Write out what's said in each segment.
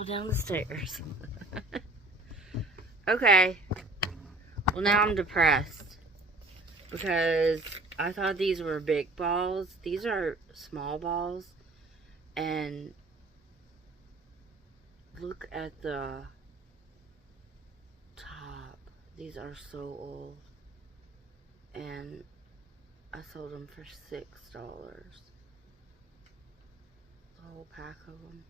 tumble down the stairs. Okay. Well, now I'm depressed. Because I thought these were big balls. These are small balls. And look at the top. These are so old. And I sold them for $6. The whole pack of them.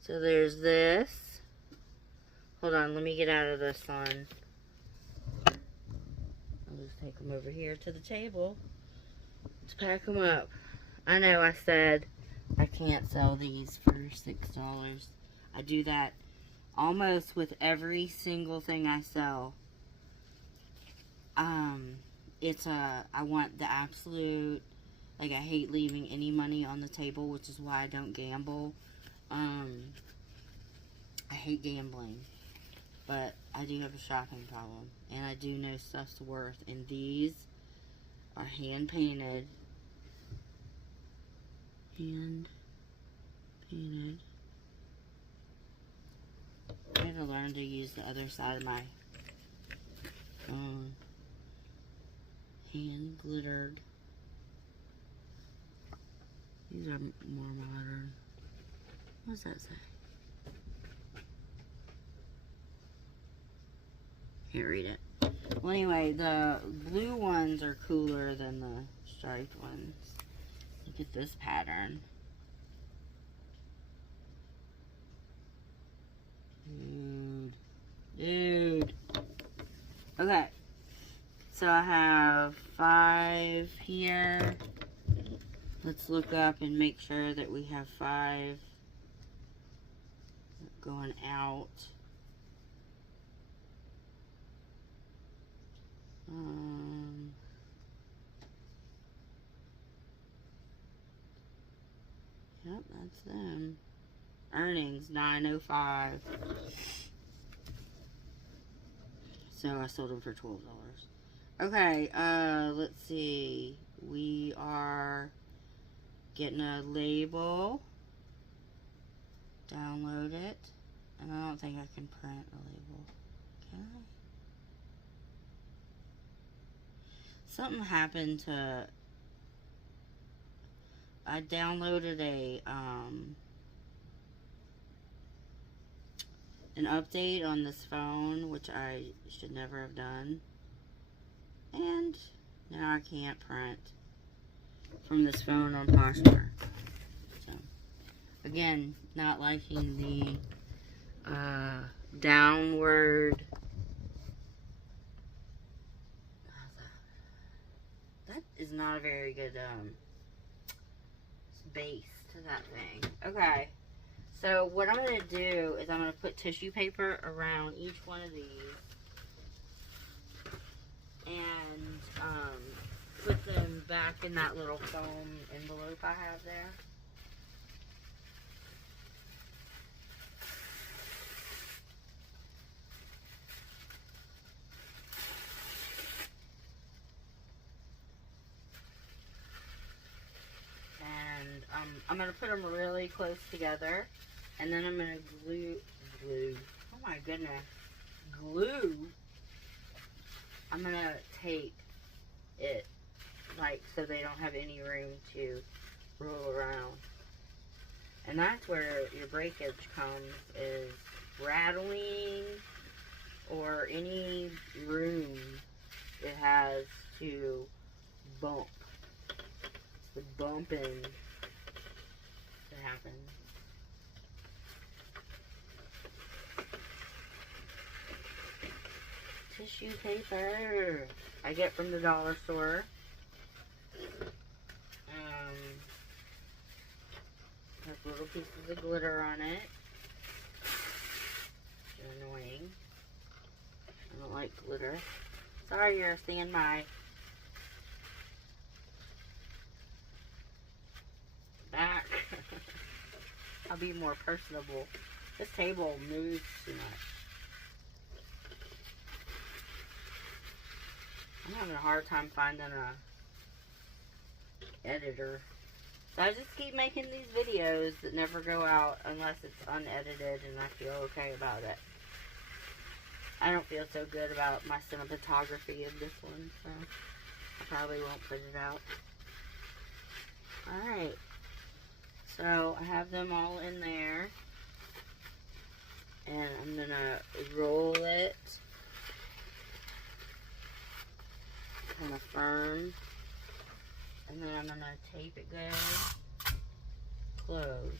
So there's this. Hold on, let me get out of the sun. I'll just take them over here to the table to pack them up. I know I said I can't sell these for $6. I do that almost with every single thing I sell. I want the absolute, like, I hate leaving any money on the table, which is why I don't gamble. I hate gambling, but I do have a shopping problem, and I do know stuff's worth, and these are hand painted. Hand painted. I had to learn to use the other side of my phone. Hand glittered. These are more modern. What does that say? Can't read it. Well, anyway, the blue ones are cooler than the striped ones. Look at this pattern. Dude. Okay. So I have 5 here. Let's look up and make sure that we have 5 going out. Yep, that's them. Earnings, $9.05. So I sold them for $12. Okay, let's see. We are getting a label. Download it. And I don't think I can print a label. Can I? Something happened to... I downloaded an update on this phone, which I should never have done. And now I can't print from this phone on Poshmark. So, again, not liking the downward. That is not a very good base to that thing. Okay. So what I'm going to do is I'm going to put tissue paper around each one of these and put them back in that little foam envelope I have there. And I'm going to put them really close together. And then I'm going to glue, oh my goodness, glue, I'm going to tape it, like, so they don't have any room to roll around. And that's where your breakage comes, is rattling or any room it has to bump. The bumping that happens. Tissue paper I get from the dollar store. Has little pieces of glitter on it. It's annoying. I don't like glitter. Sorry, you're seeing my back. I'll be more personable. This table moves too much. I'm having a hard time finding a editor. So I just keep making these videos that never go out unless it's unedited and I feel okay about it. I don't feel so good about my cinematography of this one, so I probably won't put it out. Alright. So I have them all in there. And I'm going to roll it kind of firm. And then I'm going to tape it good, closed.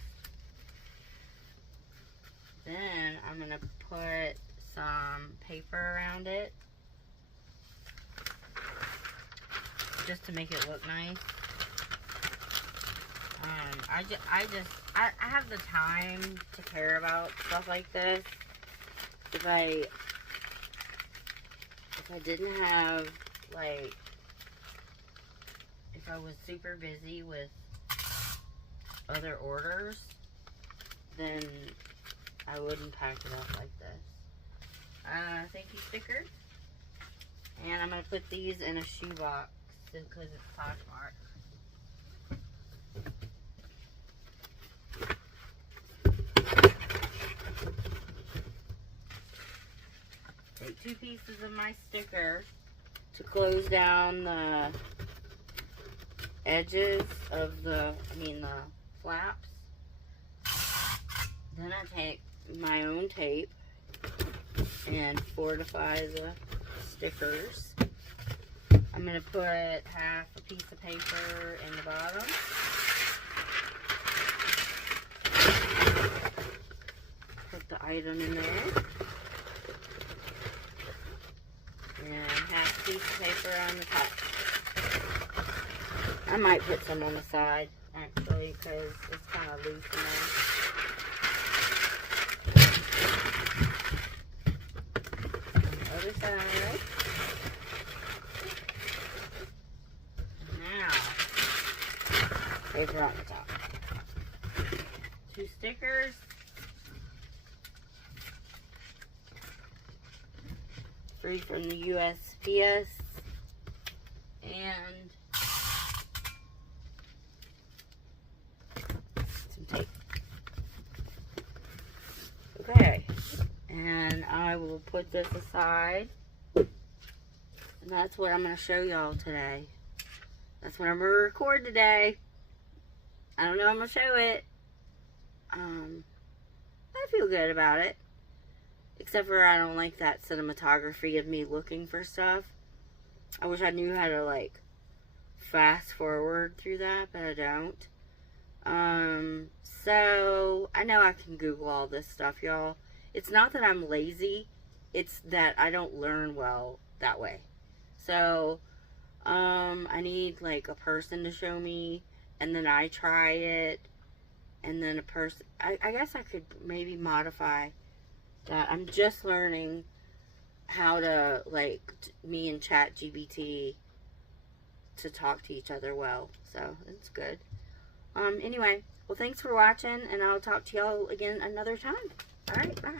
Then I'm going to put some paper around it, just to make it look nice. I have the time to care about stuff like this. If I didn't have, like, if I was super busy with other orders, then I wouldn't pack it up like this. Thank you stickers. And I'm going to put these in a shoebox because it's Poshmark. Take 2 pieces of my sticker to close down the edges of the flaps. Then I take my own tape and fortify the stickers. I'm going to put half a piece of paper in the bottom. Put the item in there. And half a piece of paper on the top. I might put some on the side, actually, because it's kind of loose in there. Other side. Now, paper on the top. 2 stickers. Free from the USPS. And some tape. Okay. And I will put this aside. And that's what I'm going to show y'all today. That's what I'm going to record today. I don't know I'm going to show it. I feel good about it. Except for I don't like that cinematography of me looking for stuff. I wish I knew how to, like, fast forward through that, but I don't. So, I know I can Google all this stuff, y'all. It's not that I'm lazy. It's that I don't learn well that way. So, I need, like, a person to show me, and then I try it, and then a person... I guess I could maybe modify that. I'm just learning how to, like, me and ChatGPT to talk to each other well. So, it's good. Anyway, well, thanks for watching, and I'll talk to y'all again another time. Alright, bye.